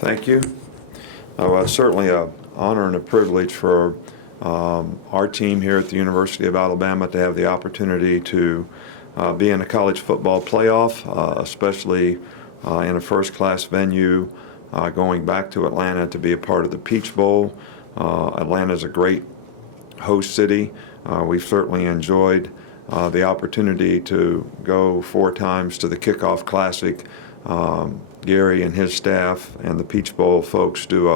Thank you. Well, it's certainly an honor and a privilege for our team here at the University of Alabama to have the opportunity to be in a college football playoff, especially in a first-class venue, going back to Atlanta to be a part of the Peach Bowl. Atlanta is a great host city. We've certainly enjoyed the opportunity to go 4 times to the Kickoff Classic. Gary and his staff and the Peach Bowl folks do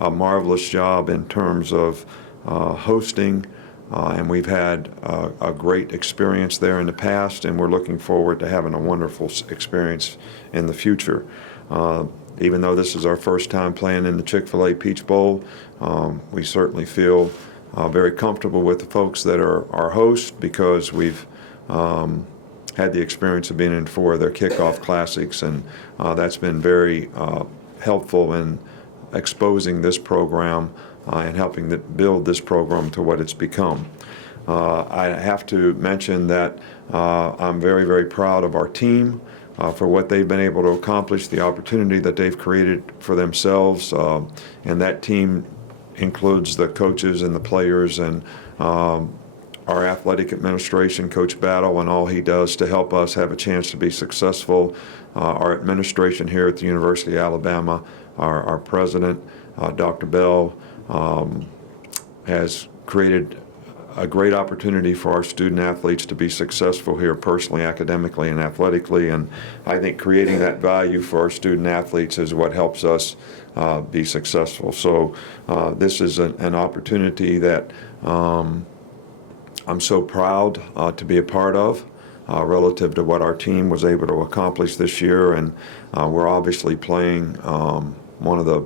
a marvelous job in terms of hosting, and we've had a great experience there in the past, and we're looking forward to having a wonderful experience in the future. Even though this is our first time playing in the Chick-fil-A Peach Bowl, we certainly feel very comfortable with the folks that are our hosts because we've had the experience of being in 4 of their kickoff classics, and that's been very helpful in exposing this program and helping to build this program to what it's become. I have to mention that I'm very, very proud of our team for what they've been able to accomplish, the opportunity that they've created for themselves, and that team includes the coaches and the players and our athletic administration, Coach Battle, and all he does to help us have a chance to be successful. Our administration here at the University of Alabama, our president, Dr. Bell, has created a great opportunity for our student athletes to be successful here personally, academically, and athletically. And I think creating that value for our student athletes is what helps us be successful. So this is an opportunity that I'm so proud to be a part of relative to what our team was able to accomplish this year. And we're obviously playing one of the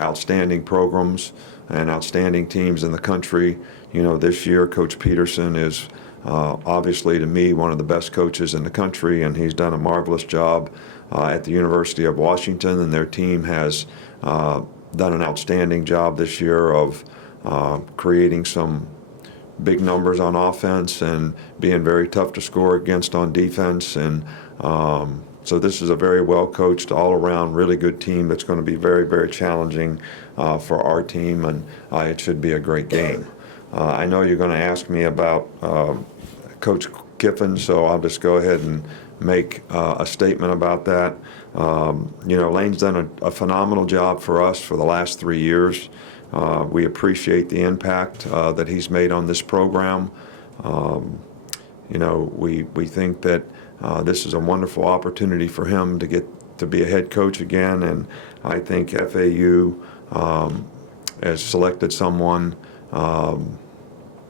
outstanding programs and outstanding teams in the country. You know, this year Coach Peterson is obviously, to me, one of the best coaches in the country, and he's done a marvelous job at the University of Washington, and their team has done an outstanding job this year of creating some big numbers on offense and being very tough to score against on defense. And so this is a very well-coached, all-around, really good team that's going to be very, very challenging for our team, and it should be a great game. I know you're going to ask me about Coach Kiffin, so I'll just go ahead and make a statement about that. You know, Lane's done a phenomenal job for us for the last 3 years. We appreciate the impact that he's made on this program. You know, we think that this is a wonderful opportunity for him to get to be a head coach again, and I think FAU has selected someone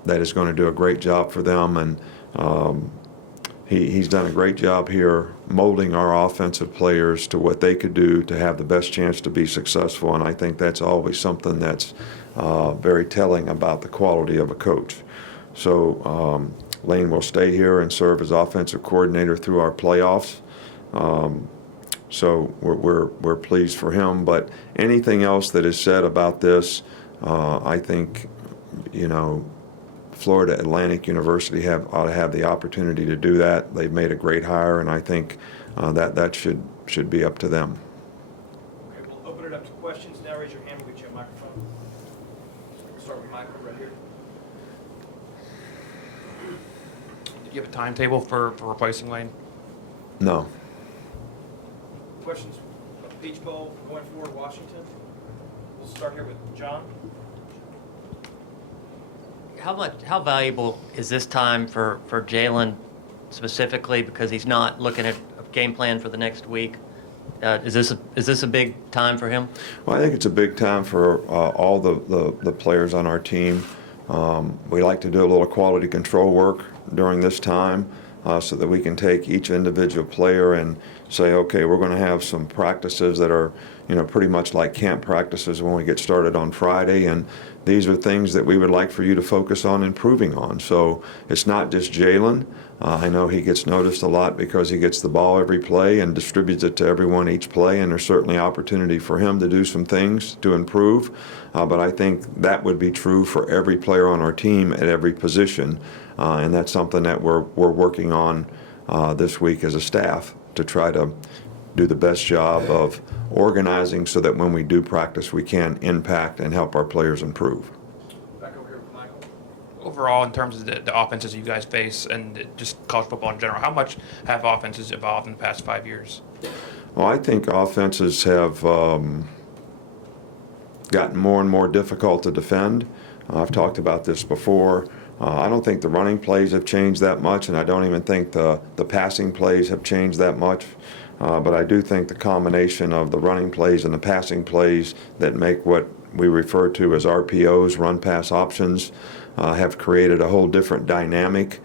that is going to do a great job for them, and he's done a great job here molding our offensive players to what they could do to have the best chance to be successful, and I think that's always something that's very telling about the quality of a coach. So Lane will stay here and serve as offensive coordinator through our playoffs. So we're pleased for him, but anything else that is said about this, I think, you know, Florida Atlantic University ought to have the opportunity to do that. They've made a great hire, and I think that should be up to them. Okay, we'll open it up to questions. Now raise your hand. We'll get you a microphone. We'll start with Michael right here. Do you have a timetable for replacing Lane? No. Questions about the Peach Bowl going forward, Washington? We'll start here with John. How valuable is this time for Jalen specifically, because he's not looking at a game plan for the next week? Is this a big time for him? Well, I think it's a big time for all the players on our team. We like to do a little quality control work during this time so that we can take each individual player and say, okay, we're going to have some practices that are, you know, pretty much like camp practices when we get started on Friday, and these are things that we would like for you to focus on improving on. So it's not just Jalen. I know he gets noticed a lot because he gets the ball every play and distributes it to everyone each play, and there's certainly opportunity for him to do some things to improve. But I think that would be true for every player on our team at every position, and that's something that we're working on this week as a staff to try to do the best job of organizing so that when we do practice, we can impact and help our players improve. Back over here with Michael. Overall, in terms of the offenses you guys face and just college football in general, how much have offenses evolved in the past 5 years? Well, I think offenses have gotten more and more difficult to defend. I've talked about this before. I don't think the running plays have changed that much, and I don't even think the passing plays have changed that much. But I do think the combination of the running plays and the passing plays that make what we refer to as RPOs, run-pass options, have created a whole different dynamic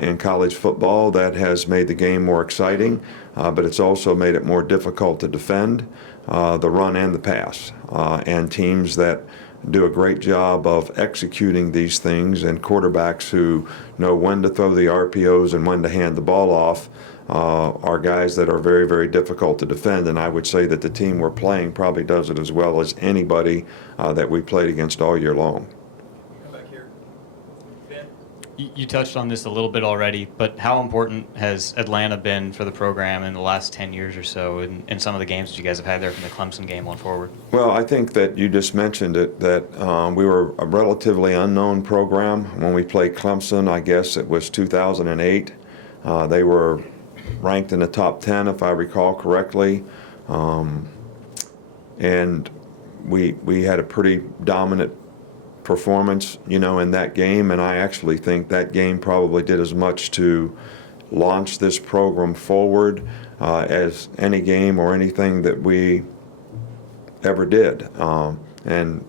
in college football that has made the game more exciting, but it's also made it more difficult to defend the run and the pass. And teams that do a great job of executing these things, and quarterbacks who know when to throw the RPOs and when to hand the ball off are guys that are very, very difficult to defend. And I would say that the team we're playing probably does it as well as anybody that we played against all year long. Come back here. Ben? You touched on this a little bit already, but how important has Atlanta been for the program in the last 10 years or so in some of the games that you guys have had there from the Clemson game on forward? Well, I think that you just mentioned it, that we were a relatively unknown program when we played Clemson. I guess it was 2008. They were ranked in the top 10, if I recall correctly. And we had a pretty dominant performance, in that game, and I actually think that game probably did as much to launch this program forward as any game or anything that we ever did. And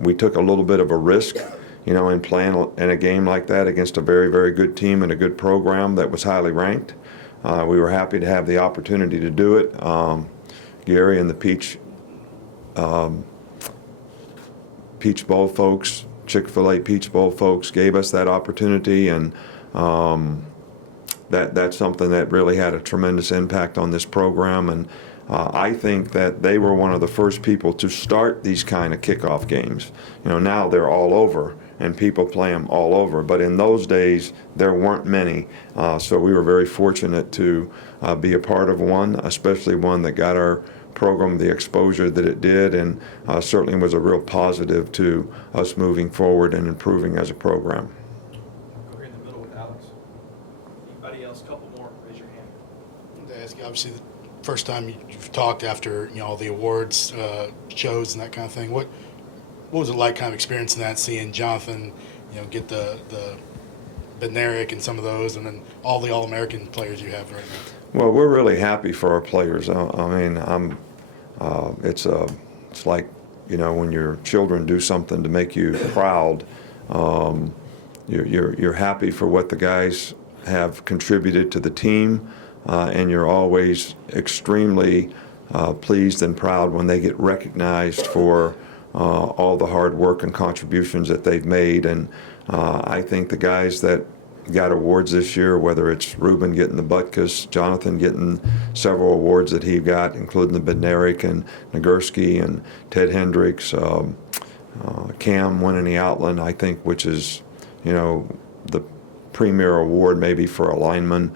we took a little bit of a risk, in playing in a game like that against a very, very good team and a good program that was highly ranked. We were happy to have the opportunity to do it. Gary and the Peach Bowl folks, Chick-fil-A Peach Bowl folks gave us that opportunity, and that's something that really had a tremendous impact on this program. And I think that they were one of the first people to start these kind of kickoff games. Now they're all over and people play them all over, but in those days there weren't many. So we were very fortunate to be a part of one, especially one that got our program the exposure that it did, and certainly was a real positive to us moving forward and improving as a program. Go here in the middle with Alex. Anybody else? Couple more. Raise your hand. To ask you, obviously, the first time you've talked after all the awards shows and that kind of thing. What was it like, kind of experiencing that, seeing Jonathan, get the Bednarik and some of those, and then all the All-American players you have right now? Well, we're really happy for our players. It's like, when your children do something to make you proud, you're happy for what the guys have contributed to the team, and you're always extremely pleased and proud when they get recognized for all the hard work and contributions that they've made. And I think the guys that got awards this year, whether it's Ruben getting the Butkus, Jonathan getting several awards that he got, including the Bednarik and Nagurski and Ted Hendricks, Cam winning the Outland, I think, which is, the premier award maybe for a lineman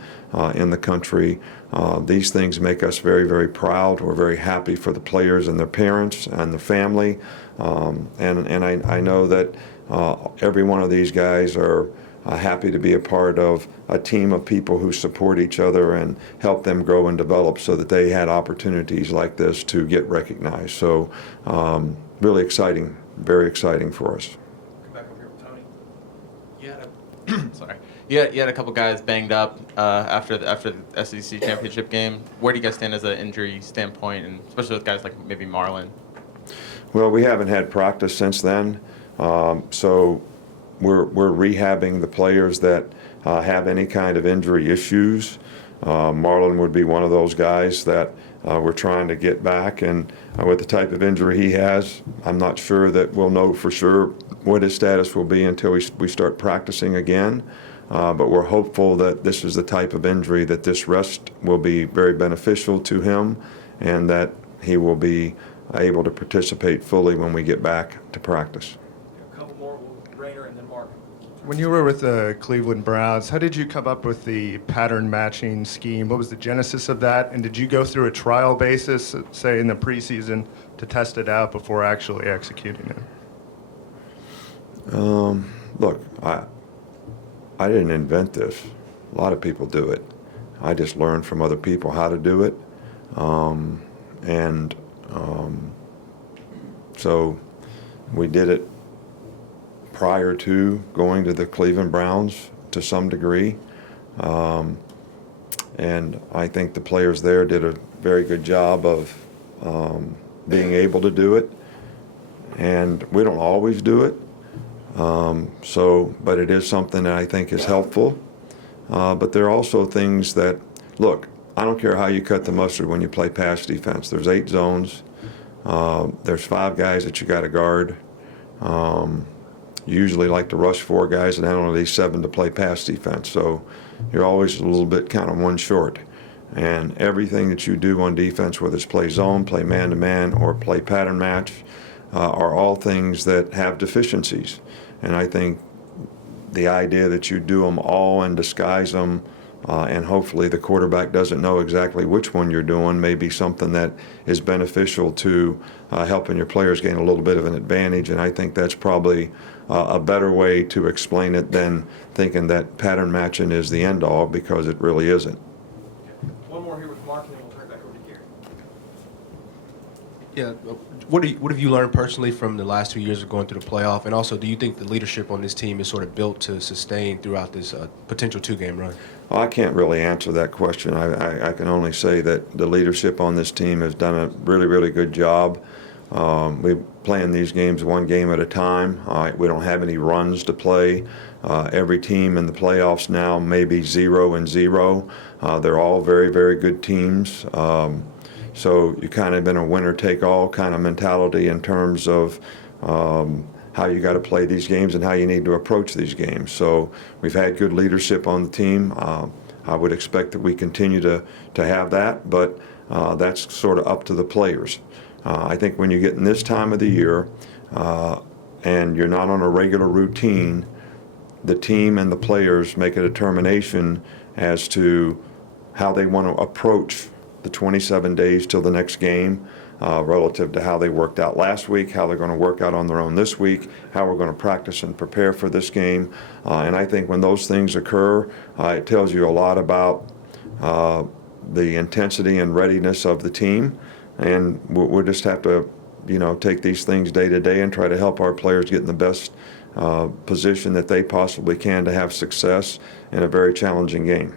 in the country. These things make us very, very proud. We're very happy for the players and their parents and the family. And I know that every one of these guys are happy to be a part of a team of people who support each other and help them grow and develop so that they had opportunities like this to get recognized. So really exciting, very exciting for us. Come back over here with Tony. Sorry. You had a couple guys banged up after the SEC championship game. Where do you guys stand as an injury standpoint, and especially with guys like maybe Marlon? Well, we haven't had practice since then, so we're rehabbing the players that have any kind of injury issues. Marlon would be one of those guys that we're trying to get back, and with the type of injury he has, I'm not sure that we'll know for sure what his status will be until we start practicing again. But we're hopeful that this is the type of injury that this rest will be very beneficial to him, and that he will be able to participate fully when we get back to practice. A couple more. Rainer and then Mark. When you were with the Cleveland Browns, how did you come up with the pattern matching scheme? What was the genesis of that? And did you go through a trial basis, say in the preseason, to test it out before actually executing it? Look, I didn't invent this. A lot of people do it. I just learned from other people how to do it. So we did it prior to going to the Cleveland Browns to some degree. And I think the players there did a very good job of being able to do it. And we don't always do it. But it is something that I think is helpful. But there are also things that, look, I don't care how you cut the mustard when you play pass defense. There's 8 zones. There's 5 guys that you got to guard. You usually like to rush 4 guys and only 7 to play pass defense. So you're always a little bit kind of one short. And everything that you do on defense, whether it's play zone, play man-to-man, or play pattern match, are all things that have deficiencies. And I think the idea that you do them all and disguise them, and hopefully the quarterback doesn't know exactly which one you're doing, may be something that is beneficial to helping your players gain a little bit of an advantage. And I think that's probably a better way to explain it than thinking that pattern matching is the end all, because it really isn't. One more here with Mark, and then we'll turn it back over to Gary. Yeah, what have you learned personally from the last 2 years of going through the playoff? And also, do you think the leadership on this team is sort of built to sustain throughout this potential 2-game run? Well, I can't really answer that question. I can only say that the leadership on this team has done a really, really good job. We're playing these games one game at a time. We don't have any runs to play. Every team in the playoffs now may be 0-0. They're all very, very good teams. So you kind of been a winner-take-all kind of mentality in terms of how you got to play these games and how you need to approach these games. So we've had good leadership on the team. I would expect that we continue to have that, but that's sort of up to the players. I think when you get in this time of the year and you're not on a regular routine, the team and the players make a determination as to how they want to approach the 27 days till the next game, relative to how they worked out last week, how they're going to work out on their own this week, how we're going to practice and prepare for this game. And I think when those things occur, it tells you a lot about the intensity and readiness of the team. And we'll just have to, take these things day to day and try to help our players get in the best position that they possibly can to have success in a very challenging game.